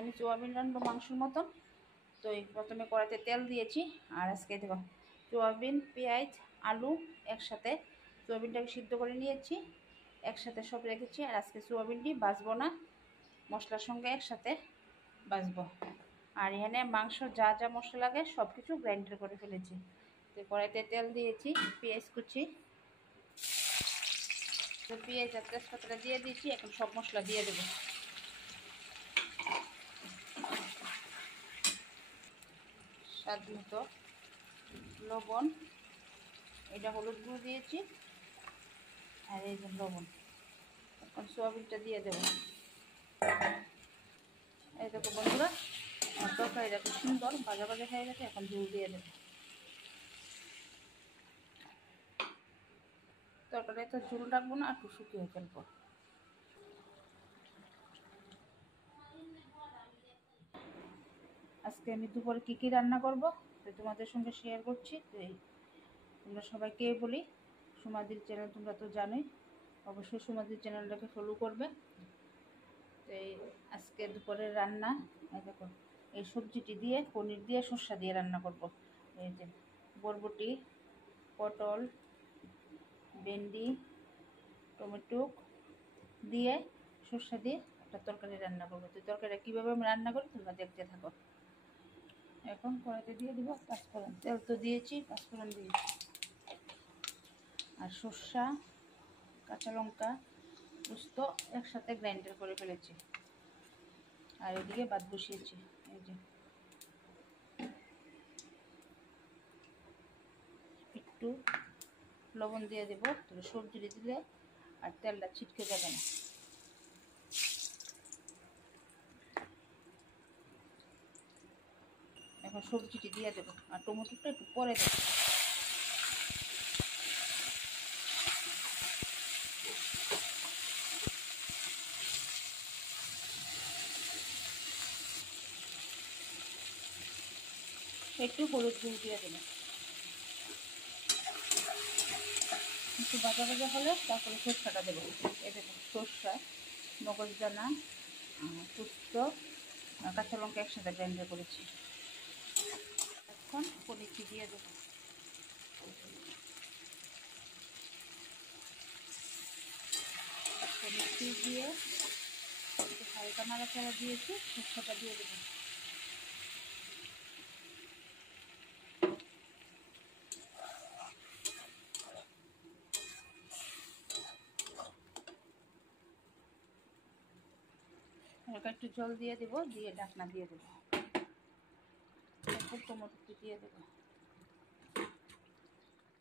আমি সোয়াবিন রান্নাবো মাংসের মতন। তো এই প্রথমে কড়াইতে তেল দিয়েছি, আর আজকে দেখো সোয়াবিন, পেঁয়াজ, আলু একসাথে সোয়াবিনটাকে সিদ্ধ করে নিয়েছি, একসাথে সব রেখেছি। আর আজকে সোয়াবিনটি ভাজবো না, মশলার সঙ্গে একসাথে ভাজবো। আর এখানে মাংস যা যা মশলা লাগে সব কিছু গ্রাইন্ডার করে ফেলেছি। তো কড়াইতে তেল দিয়েছি, পেঁয়াজ কুচি, তো পেঁয়াজ আর তেজপাতাটা দিয়ে দিয়েছি। এখন সব মশলা দিয়ে দেবো। স্বাদ মতো লবণ, এটা হলুদ গুঁড়ো দিয়েছি, আর এই যে লবণ। এখন সোয়াবিনটা দিয়ে দেবো। এই দেখো বন্ধুরা, তরকারিটা খুব সুন্দর ভাজা ভাজা হয়ে গেছে। এখন ঝোল দিয়ে দেবো। তরকারি তো ঝোল রাখবো না, একটু শুকিয়ে ফেলবো। আজকে আমি দুপুরে কী কী রান্না করব তো তোমাদের সঙ্গে শেয়ার করছি। তো এই তোমরা সবাইকে বলি, সুমাদির চ্যানেল তোমরা তো জানোই, অবশ্যই সুমাদির চ্যানেলটাকে ফলো করবে। তো এই আজকে দুপুরের রান্না, এই দেখো এই সবজিটি দিয়ে পনির দিয়ে সর্ষা দিয়ে রান্না করব। এই যে বরবটি, পটল, ভেন্ডি, টমেটো দিয়ে সর্ষা দিয়ে একটা তরকারি রান্না করবো। তো তরকারিটা কীভাবে আমি রান্না করি তোমরা দেখতে থাকো। এখন কড়াইতে দিয়ে দিব পাঁচফোড়ন, তেল তো দিয়েছি, পাঁচফোড়ন দিয়েছি, আর সর্ষা, কাঁচা লঙ্কা, পোস্ত একসাথে গ্রাইন্ডার করে ফেলেছি। আর এদিকে ভাত বসিয়েছি। এই যে একটু লবণ দিয়ে দেবো, তবে সবজি দিলে আর তেলটা ছিটকে যাবে না। এখন সবজিটি দিয়ে দেবো, আর টমেটোটা একটু পরে দেবো। একটু হলুদ গুঁড়ো দিয়ে দেবো। একটু ভাজা ভাজা হলে তারপরে সরষাটা দেবো। এই দেবো সরষা, মগজদানা, পোস্ত, কাঁচা লঙ্কা একসাথে গ্রাইন্ডার করেছি। এখন পনিরটি দিয়ে দেবো। পনিরটি দিয়ে একটু হালকা নাড়াচাড়া দিয়েছি, সরষাটা দিয়ে দেবো। হালকা একটু জল দিয়ে দেবো, দিয়ে ঢাকনা দিয়ে দেবো। তারপর টমেটোটি দিয়ে দেবো।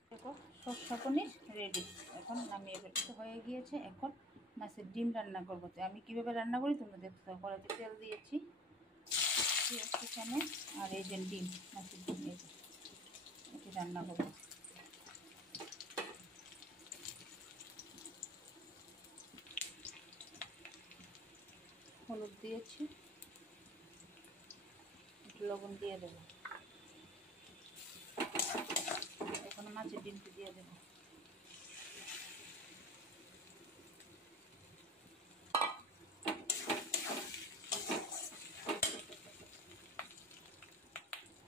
দেখো সরষা পনির রেডি। এখন নামিয়ে ফেলতে হয়ে গিয়েছে। এখন মাছের ডিম রান্না করবো। তো আমি কীভাবে রান্না করি তোমরা দেখতে হবে। কড়াইতে তেল দিয়েছি, এখানে, আর এই যে ডিম, মাছের ডিম, এই যে এটি রান্না করবো। হলুদ দিয়েছি, একটু লবণ দিয়ে দেবো। এখন মাছের ডিমটি দিয়ে দেবো।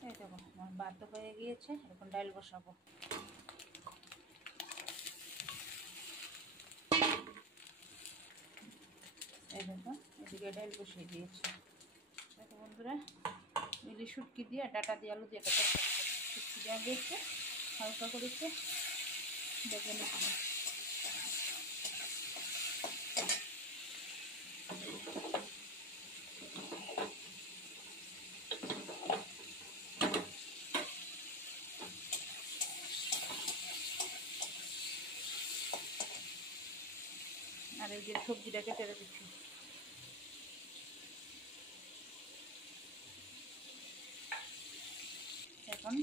এই দেখো আমার ভাত হয়ে গিয়েছে। এখন ডাল বসাবো। এই দেখো এদিকে ডাল বসিয়ে দিয়েছি। দেখো বন্ধুরা, ইলিশ শুটকি দিয়ে ডাটা দিয়ে আলু দিয়ে একটা তরকারি করবো। শুটকি দেওয়া দিয়েছে, হালকা করেছে, দেখে নিচ্ছি। আর এই যে সবজিটা কেটে রেখেছি। এখন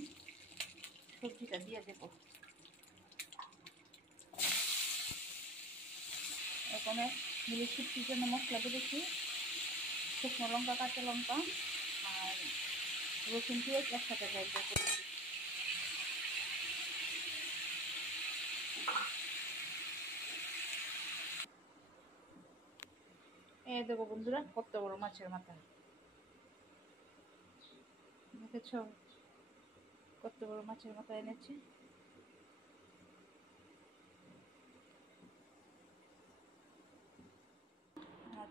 সবজিটা দিয়ে দেব। এখন ইলিশ শুটকির জন্য মশলা দিয়েছি, শুকনো লঙ্কা, কাঁচা লঙ্কা আর রসুন পেঁয়াজ একসাথে গ্রাইন্ডার করেছি। এই দেবো বন্ধুরা কত বড় মাছের মাথা। দেখেছ কত বড় মাছের মাথা এনেছি।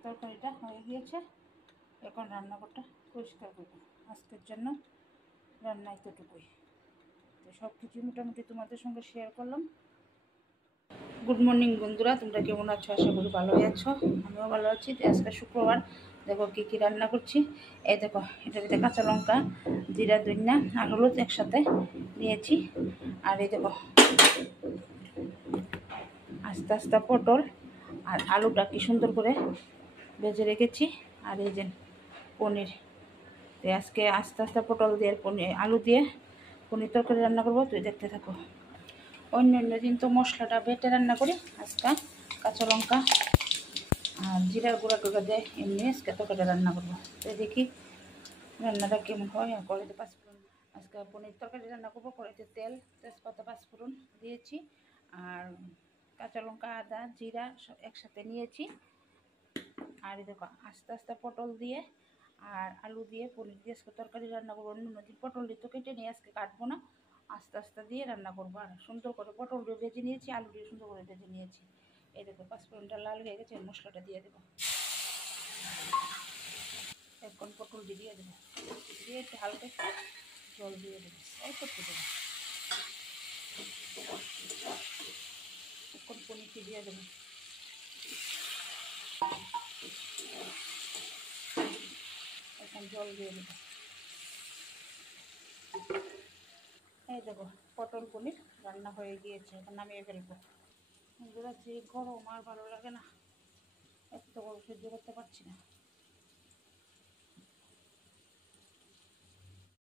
তরকারিটা হয়ে গিয়েছে, এখন রান্নাঘরটা পরিষ্কার করবো। আজকের জন্য রান্না এতটুকুই। তো সব কিছু মোটামুটি তোমাদের সঙ্গে শেয়ার করলাম। গুড মর্নিং বন্ধুরা, তোমরা কেমন আছো? আশা করি ভালোই আছো, আমিও ভালো আছি। তো আজকে শুক্রবার, দেখো কী কী রান্না করছি। এই দেখো, এটার ভিতরে কাঁচা লঙ্কা, জিরা, ধনিয়া আর হলুদ একসাথে নিয়েছি। আর এই দেখো আস্তে আস্তে পটল আর আলুটা কি সুন্দর করে ভেজে রেখেছি। আর এই যে পনির, তো আজকে আস্তে আস্তে পটল দিয়ে পনির আলু দিয়ে পনির তরকারি রান্না করবো। তুই দেখতে থাকো। অন্য অন্য দিন তো মশলাটা বেটে রান্না করি, আজকে কাঁচা লঙ্কা আর জিরার গুঁড়া টুড়া দিয়ে এমনি আজকে তরকারি রান্না করবো। তো দেখি রান্নাটা কেমন হয়। আর কড়াইতে পাঁচফোড়ন, আজকে পনির তরকারি রান্না করবো। কড়াইতে তেল, তেজপাতা, পাঁচফোড়ন দিয়েছি আর কাঁচা লঙ্কা, আদা, জিরা সব একসাথে নিয়েছি। আর দেখো আস্তে আস্তে পটল দিয়ে আর আলু দিয়ে পনির দিয়ে আজকে তরকারি রান্না করবো। অন্য দিন পটল দিয়ে তো কেটে নিয়ে আজকে কাটবো না, আস্তে আস্তে দিয়ে রান্না করবো। আর সুন্দর করে পটল দিয়ে ভেজে নিয়েছি, আলু দিয়ে সুন্দর করে ভেজে নিয়েছি। এই দেখো পাঁচফোড়নটা লাল হয়ে গেছে, মশলাটা দিয়ে দেবো। এখন পটল দিয়ে দেবো, দিয়ে একটু হালকা জল দিয়ে দেবো, অল্প একটু দেবো। এখন পনিরটি দিয়ে দেবো। এখন জল দিয়ে দেবো। এই দেখো পটল পনির রান্না হয়ে গিয়েছে, এখন নামিয়ে ফেলবো। বন্ধুরা, যে গরম আর ভালো লাগে না, এত গরম সহ্য করতে পারছি না।